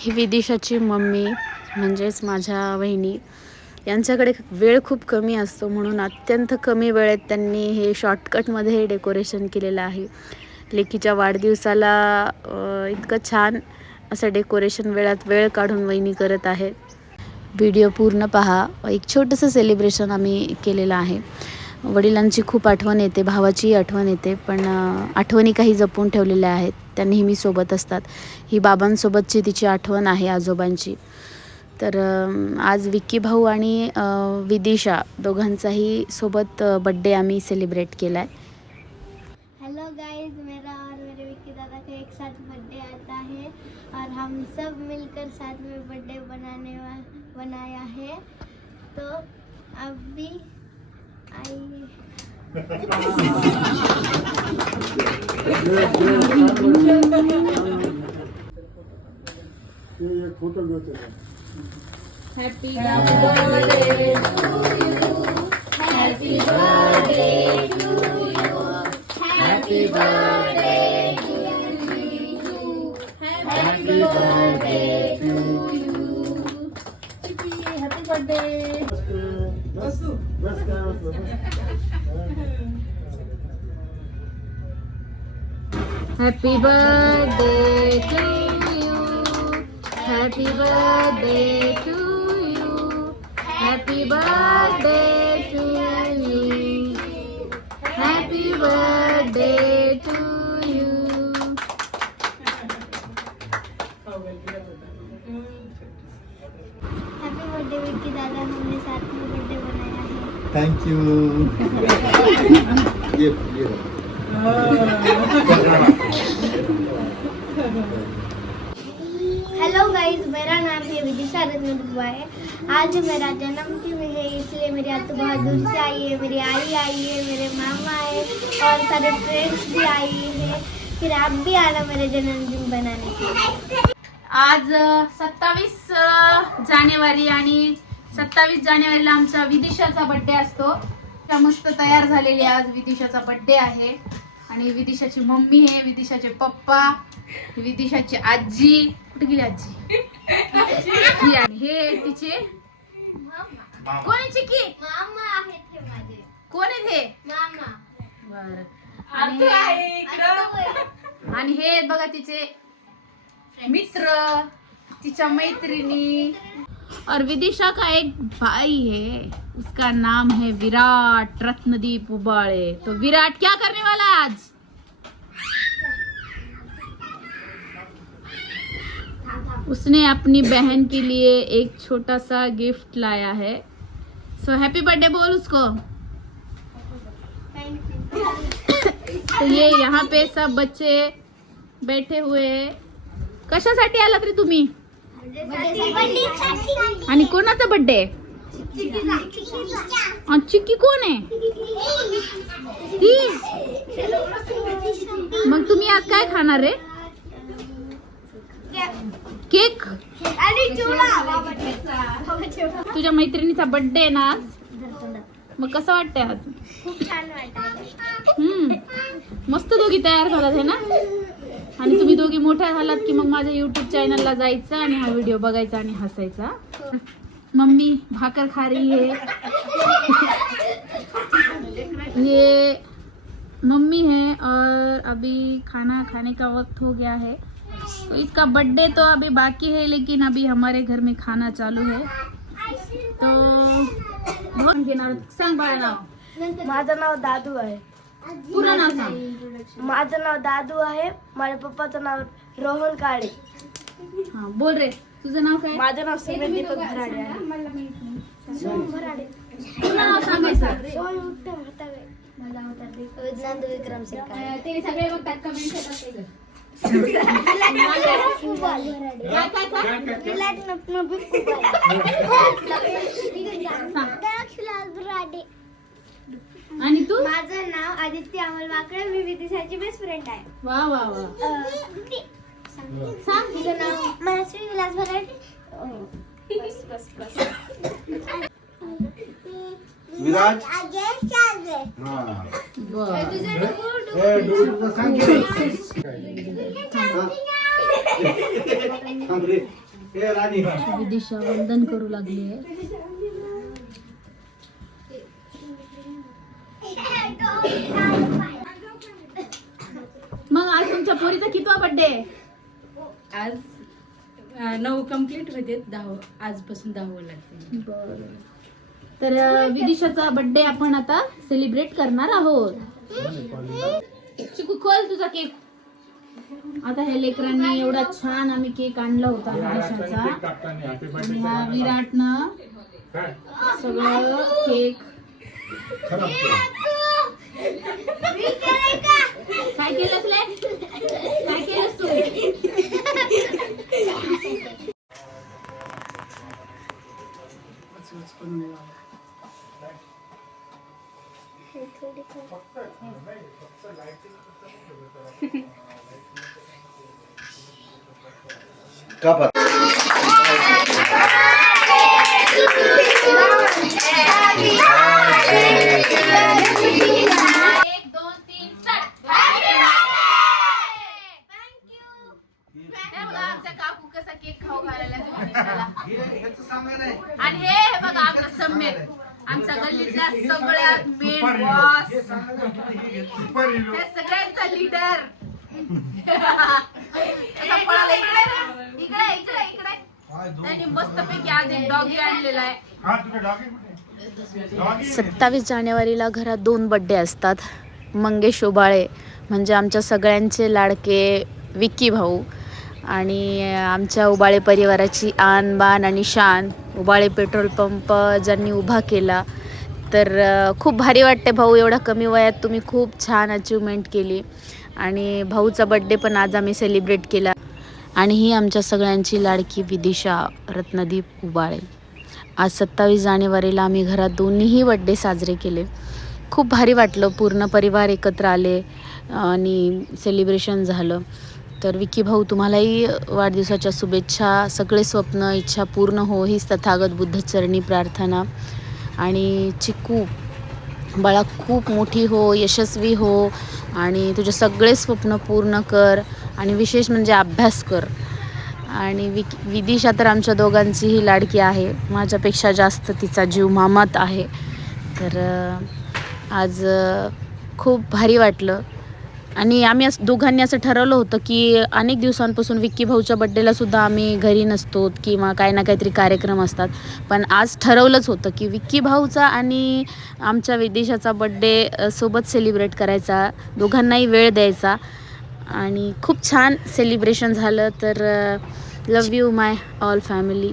ही विदिशाची mummy म्हणजेच माझ्या वहिनी यांच्याकडे वेळ खूप कमी असतो म्हणून अत्यंत कमी वेळेत त्यांनी हे शॉर्टकटमध्ये हे डेकोरेशन केलेलं आहे. लेकीच्या वाढदिवसाला इतकं छान असं डेकोरेशन वेळात वेळ काढून वहिनी करत आहेत. व्हिडिओ पूर्ण पहा. एक छोटंसं सेलिब्रेशन आम्ही केलेलं आहे. वडिलांची खूप आठवण येते भावाचीही आठवण येते पण आठवणी काही जपून ठेवलेल्या आहेत. त्या नेहमी सोबत असतात. ही बाबांसोबतची तिची आठवण आहे आजोबांची. तर आज विक्की भाऊ आणि विदिशा दोघांचाही सोबत बड्डे आम्ही सेलिब्रेट केला आहे हेलो गाइस मेरा और मेरे विक्की दादा का एक साथ बर्थडे आता है और हम सब मिलकर साथ में बर्थडे बनाने वा बनाया है। तो अभी ये फ़ोटो लेते हैं happy birthday to you happy birthday to you happy birthday to you happy birthday to you happy birthday happy birthday to you happy birthday to you happy birthday to you happy birthday to you happy birthday Vicky दादा. हमने साथ में birthday बनाया. Thank you ये ये hello guys मेरा नाम है विदिशा रत्न दुबा है। आज मेरा जन्मदिन है इसलिए मेरी आतू बहुत दूर से आई है मेरी आई आई है मेरे मामा आए और सारे फ्रेंड्स भी आई है। फिर आप भी आना मेरे जन्मदिन बनाने के लिए। आज सत्तावीस जानेवारी आणि सत्तावीस जानेवारीला आमचा विदिशाचा बड्डे असतो. त्या मस्त तयार झालेली आज विदिशाचा बड्डे आहे. आणि विदिशाची मम्मी आहे विदिशाचे पप्पा विदिशाची आजी. कुठे गेली आजी? ही तिचे कोण आहे चिकी? मामा आहेत हे माझे. कोण आहे हे? मामा. बर. आणि आणि हे बघा तिचे मित्र तिच्या मैत्रिणी. और विदिशा का एक भाई है, उसका नाम है विराट, रत्नदीप उबाड़े। तो विराट क्या करने वाला है आज? उसने अपनी बहन के लिए एक छोटा सा गिफ्ट लाया है। सो हैप्पी बर्थडे बोल उसको। तो ये यहाँ पे सब बच्चे बैठे हुए हैं। कशासाठी आला रे तुम्ही? आणि कोणाचा बर्थडे चिक्की कोण आहे? ती मग तुम्ही आज काय खाणार रे? केक. तुझ्या मैत्रिणीचा बर्थडे आहे ना आज? मग कसं वाटतंय आज? खूप छान वाटत हम्म. मस्त दोघी तयार झालात है ना? आणि तुम्ही दोघी मोठ्या झालात की मग माझ्या युट्यूब चॅनलला जायचं आणि हा व्हिडिओ बघायचा आणि हसायचा? मम्मी भाकर खा रही है. ये मम्मी है और अभी खाना खाने का वक्त हो गया है। तो इसका बर्थडे तो अभी बाकी है लेकिन अभी हमारे घर में खाना चालू है। तो बहुत घेणार सांग बाळा नाव. माझं नाव दादू आहे. पूर्ण नाव सांग. माझं नाव दादू आहे. माझ्या पप्पाचं नाव रोहन काळे. हा बोल रे. तुझं नाव काय? माझं नाव सुमेध दीपक भराडे आहे. सोम भराडे पूर्ण नाव सांगायचं सोम उत्तम भरतावे विज्ञान विक्रम सिंग ते सगळे बघतात कमेंट विलाट आणि तू? माझं नाव आदित्य अमल वाकडे मी विदिशाची बेस्ट फ्रेंड आहे. वा वा वा. सांग. तुझं नाव? मनस्वी विलास भराडे. बस बस बस. विराज? आगे हा. बर. ए डुडूचं सांग की. हा. थांब रे. ए राणी. विदिशा वंदन करू लागली आहे. मग आज तुमच्या पोरीचा कितवा बर्थडे आज अं, नऊ कंप्लीट होते दहा आजपासून दहावं लागते. तर अं, विदिशाचा बर्थडे आपण आता सेलिब्रेट करणार आहोत. चिकू खोल तुझा केक आता हे लेकरांनी एवढा छान आम्ही केक आणला होता विदिशाचा आणि ह्या विराटनं सगळं केक काय केलंस काय केलंस तू? एक आणि हे हे बघा आमचा सम्यक आमचा गल्लीतला सगळ्यात मेन बॉस हे सगळ्यांचा लीडर इकडे. इकडे इकडे त्यांनी मस्तपैकी आज एक डॉगी आणलेला आहे. सत्तावीस जानेवारीला घरात दोन बड्डे असतात. मंगेश उबाळे म्हणजे आमच्या सगळ्यांचे लाडके विक्की भाऊ आणि आमच्या उबाळे परिवाराची आन बान आणि शान. उबाळे पेट्रोल पंप ज्यांनी उभा केला तर खूप भारी वाटते भाऊ एवढ्या कमी वयात तुम्ही खूप छान अचिव्हमेंट केली. आणि भाऊचा बड्डे पण आज आम्ही सेलिब्रेट केला. आणि ही आमच्या सगळ्यांची लाडकी विदिशा रत्नदीप उबाळे. आज सत्तावीस जानेवारीला आम्ही घरात दोन्हीही बड्डे साजरे केले. खूप भारी वाटलं पूर्ण परिवार एकत्र आले आणि सेलिब्रेशन झालं. तर विकी भाऊ तुम्हालाही वाढदिवसाच्या शुभेच्छा सगळे स्वप्न इच्छा पूर्ण हो हीच तथागत बुद्धचरणी प्रार्थना. आणि चिकू बाळा खूप मोठी हो यशस्वी हो आणि तुझे सगळे स्वप्न पूर्ण कर आणि विशेष म्हणजे अभ्यास कर. आणि विक विदिशा तर आमच्या दोघांचीही लाडकी आहे. माझ्यापेक्षा जास्त तिचा जीव मामात आहे. तर आज खूप भारी वाटलं. आणि आम्ही असं दोघांनी असं ठरवलं होतं की अनेक दिवसांपासून विक्की भाऊच्या बड्डेला सुद्धा आम्ही घरी नसतो किंवा काही ना काहीतरी कार्यक्रम असतात. पण आज ठरवलंच होतं की विक्की भाऊचा आणि आमच्या विदेशाचा बड्डे सोबत सेलिब्रेट करायचा. दोघांनाही वेळ द्यायचा. आणि खूप छान सेलिब्रेशन झालं. तर लव यू माय ऑल फॅमिली